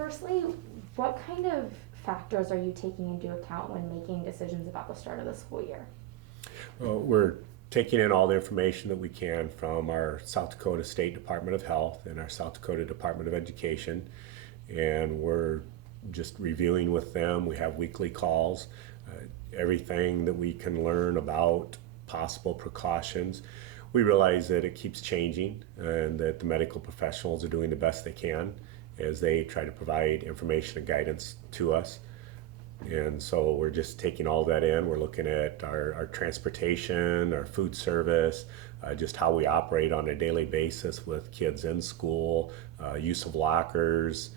Firstly, what kind of factors are you taking into account when making decisions about the start of the school year? We're taking in all the information that we can from our South Dakota State Department of Health and our South Dakota Department of Education, and we're just reviewing with them. We have weekly calls, everything that we can learn about possible precautions. We realize that it keeps changing and that the medical professionals are doing the best they can as they try to provide information and guidance to us. And so we're just taking all that in. We're looking at our transportation, our food service, just how we operate on a daily basis with kids in school, use of lockers,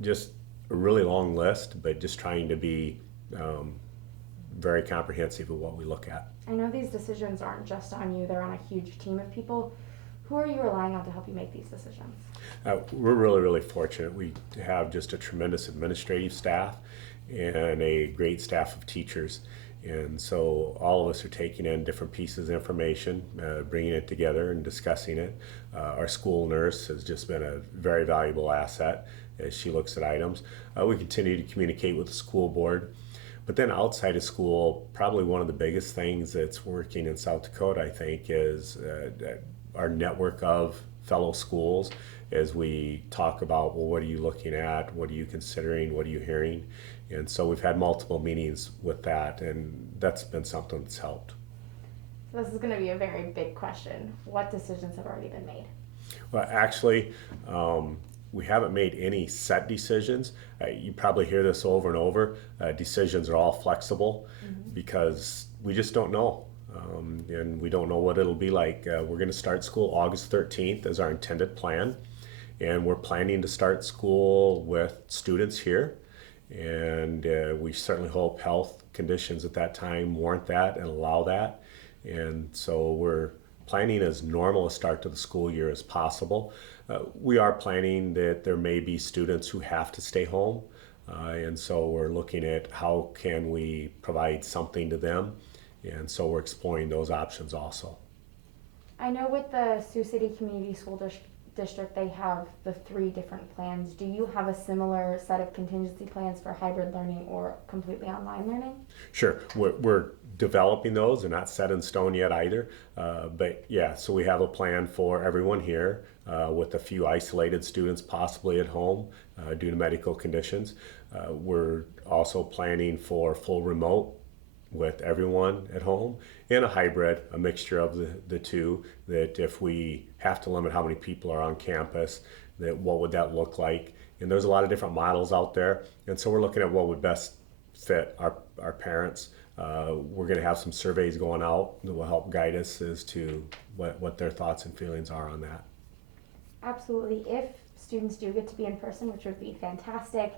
just a really long list, but just trying to be very comprehensive of what we look at. I know these decisions aren't just on you, they're on a huge team of people. Who are you relying on to help you make these decisions? We're really, really fortunate. We have just a tremendous administrative staff and a great staff of teachers. And so all of us are taking in different pieces of information, bringing it together and discussing it. Our school nurse has just been a very valuable asset as she looks at items. We continue to communicate with the school board. But then outside of school, probably one of the biggest things that's working in South Dakota, I think, is our network of fellow schools as we talk about, well, what are you looking at? What are you considering? What are you hearing? And so we've had multiple meetings with that, and that's been something that's helped. So this is going to be a very big question. What decisions have already been made? Well, actually, we haven't made any set decisions. You probably hear this over and over. Decisions are all flexible because we just don't know. And we don't know what it'll be like. We're going to start school August 13th as our intended plan. And we're planning to start school with students here. And we certainly hope health conditions at that time warrant that and allow that. And so we're planning as normal a start to the school year as possible. We are planning that there may be students who have to stay home. And so we're looking at how can we provide something to them. And so we're exploring those options also. I know with the Sioux City Community School District, they have the 3 different plans. Do you have a similar set of contingency plans for hybrid learning or completely online learning? Sure, we're developing those. They're not set in stone yet either. But yeah, so we have a plan for everyone here with a few isolated students possibly at home due to medical conditions. We're also planning for full remote with everyone at home, and a hybrid, a mixture of the two, that if we have to limit how many people are on campus, that what would that look like? And there's a lot of different models out there, and so we're looking at what would best fit our parents. We're going to have some surveys going out that will help guide us as to what their thoughts and feelings are on that. Absolutely. If students do get to be in person, which would be fantastic,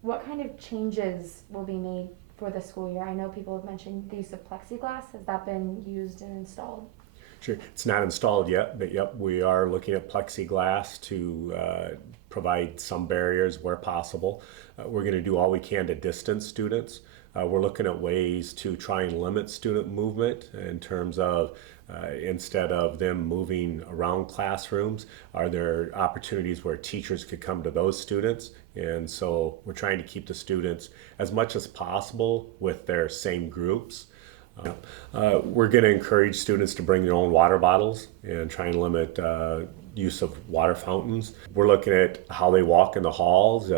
what kind of changes will be made for the school year? I know people have mentioned the use of plexiglass. Has that been used and installed? Sure, it's not installed yet, but yep, we are looking at plexiglass to provide some barriers where possible. We're going to do all we can to distance students. We're looking at ways to try and limit student movement in terms of instead of them moving around classrooms, are there opportunities where teachers could come to those students? And so we're trying to keep the students as much as possible with their same groups. We're going to encourage students to bring their own water bottles and try and limit use of water fountains. We're looking at how they walk in the halls,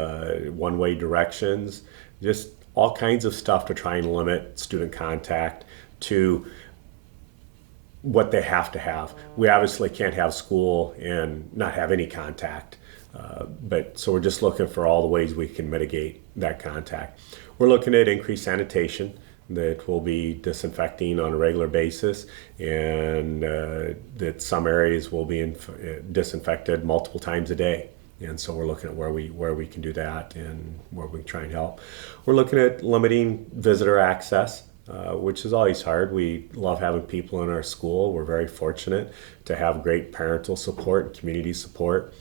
one-way directions, just all kinds of stuff to try and limit student contact to what they have to have. We obviously can't have school and not have any contact, but so we're just looking for all the ways we can mitigate that contact. We're looking at increased sanitation, that will be disinfecting on a regular basis, and that some areas will be disinfected multiple times a day. And so we're looking at where we can do that and where we can try and help. We're looking at limiting visitor access, which is always hard. We love having people in our school. We're very fortunate to have great parental support and community support.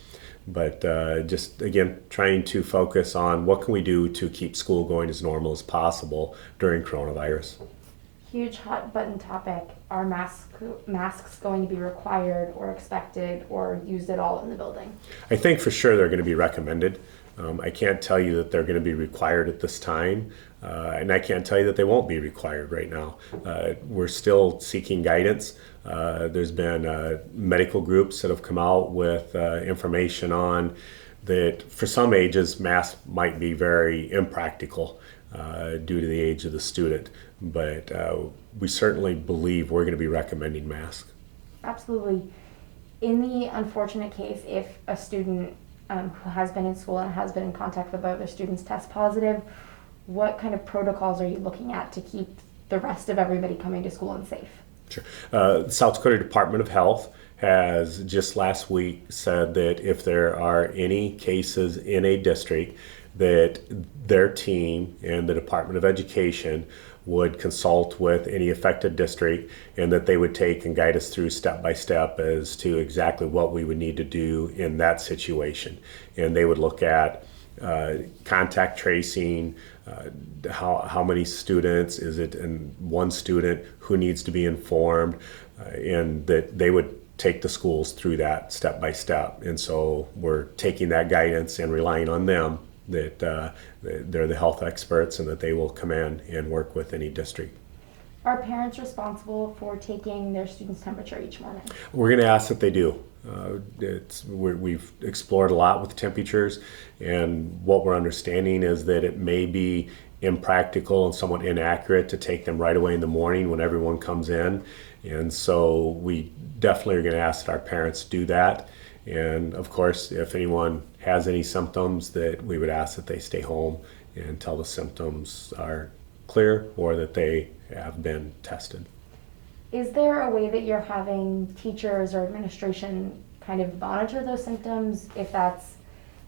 But just, again, trying to focus on what can we do to keep school going as normal as possible during coronavirus. Huge hot button topic. Are masks going to be required or expected or used at all in the building? I think for sure they're going to be recommended. I can't tell you that they're going to be required at this time, and I can't tell you that they won't be required right now. We're still seeking guidance. There's been medical groups that have come out with information on that for some ages masks might be very impractical due to the age of the student, but we certainly believe we're going to be recommending masks. Absolutely. In the unfortunate case, if a student who has been in school and has been in contact with other students test positive, what kind of protocols are you looking at to keep the rest of everybody coming to school and safe? Sure. The South Dakota Department of Health has just last week said that if there are any cases in a district, that their team and the Department of Education would consult with any affected district, and that they would take and guide us through step by step as to exactly what we would need to do in that situation. And they would look at contact tracing, how many students, is it in one student, who needs to be informed, and that they would take the schools through that step by step. And so we're taking that guidance and relying on them, that they're the health experts and that they will come in and work with any district. Are parents responsible for taking their students' temperature each morning? We're going to ask that they do. We've explored a lot with temperatures, and what we're understanding is that it may be impractical and somewhat inaccurate to take them right away in the morning when everyone comes in. And so we definitely are going to ask that our parents do that. And of course, if anyone has any symptoms, that we would ask that they stay home until the symptoms are clear or that they have been tested. Is there a way that you're having teachers or administration kind of monitor those symptoms? If that's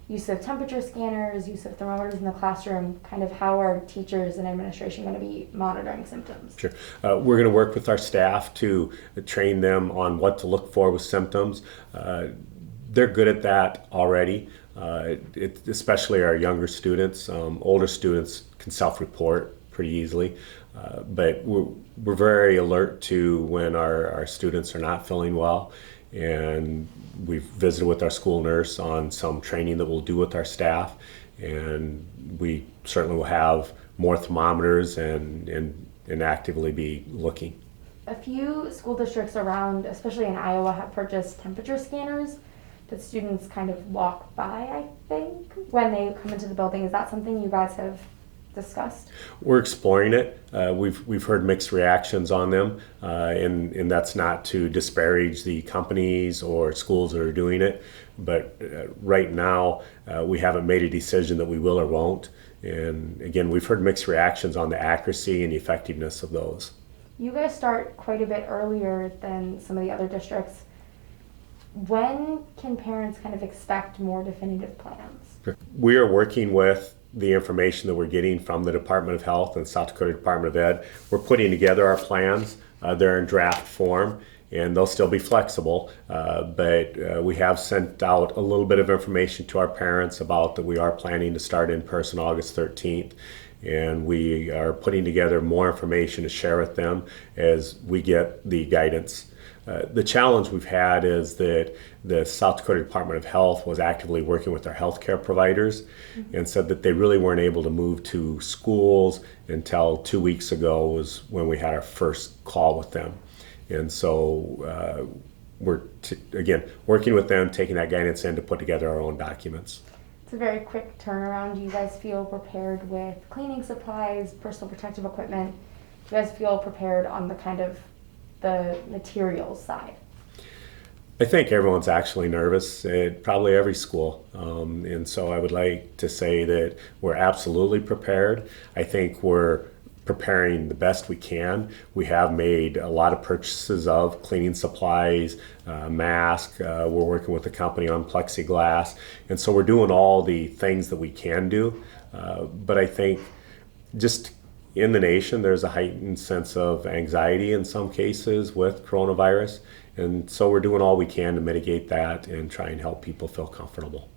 use of temperature scanners, use of thermometers in the classroom, kind of how are teachers and administration going to be monitoring symptoms? Sure. We're going to work with our staff to train them on what to look for with symptoms. They're good at that already, especially our younger students. Older students can self-report pretty easily, but we're very alert to when our students are not feeling well, and we've visited with our school nurse on some training that we'll do with our staff, and we certainly will have more thermometers and actively be looking. A few school districts around, especially in Iowa, have purchased temperature scanners that students kind of walk by, I think, when they come into the building. Is that something you guys have discussed? We're exploring it. We've heard mixed reactions on them, and that's not to disparage the companies or schools that are doing it. But right now, we haven't made a decision that we will or won't. And again, we've heard mixed reactions on the accuracy and the effectiveness of those. You guys start quite a bit earlier than some of the other districts. When can parents kind of expect more definitive plans? We are working with the information that we're getting from the Department of Health and South Dakota Department of Ed. We're putting together our plans. They're in draft form, and they'll still be flexible, but we have sent out a little bit of information to our parents about that we are planning to start in person August 13th, and we are putting together more information to share with them as we get the guidance. The challenge we've had is that the South Dakota Department of Health was actively working with our healthcare providers, and said that they really weren't able to move to schools until 2 weeks ago was when we had our first call with them. And so we're, again, working with them, taking that guidance in to put together our own documents. It's a very quick turnaround. Do you guys feel prepared with cleaning supplies, personal protective equipment? Do you guys feel prepared on the kind of the materials side? I think everyone's actually nervous at probably every school. And so I would like to say that we're absolutely prepared. I think we're preparing the best we can. We have made a lot of purchases of cleaning supplies, masks. We're working with the company on plexiglass. And so we're doing all the things that we can do. But I think just in the nation, there's a heightened sense of anxiety in some cases with coronavirus. And so we're doing all we can to mitigate that and try and help people feel comfortable.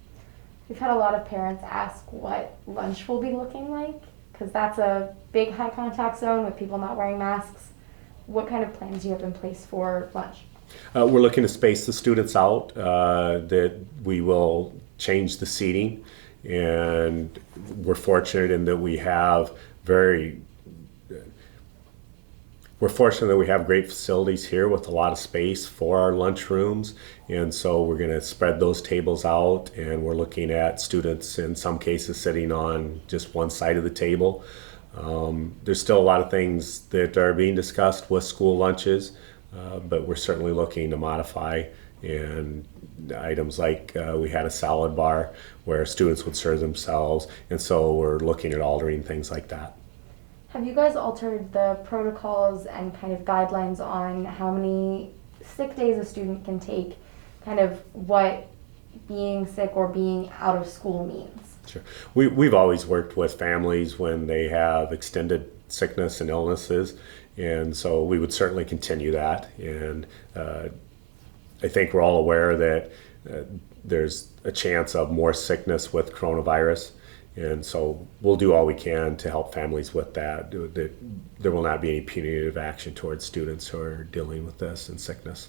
We've had a lot of parents ask what lunch will be looking like, because that's a big high contact zone with people not wearing masks. What kind of plans do you have in place for lunch? We're looking to space the students out, that we will change the seating, and we're fortunate in that we have very we're fortunate that we have great facilities here with a lot of space for our lunchrooms. And so we're going to spread those tables out, and we're looking at students in some cases sitting on just one side of the table. There's still a lot of things that are being discussed with school lunches, but we're certainly looking to modify, and items like we had a salad bar where students would serve themselves, and so we're looking at altering things like that. Have you guys altered the protocols and kind of guidelines on how many sick days a student can take, kind of what being sick or being out of school means? Sure. We've always worked with families when they have extended sickness and illnesses, and so we would certainly continue that. And I think we're all aware that there's a chance of more sickness with coronavirus. And so we'll do all we can to help families with that. There will not be any punitive action towards students who are dealing with this and sickness.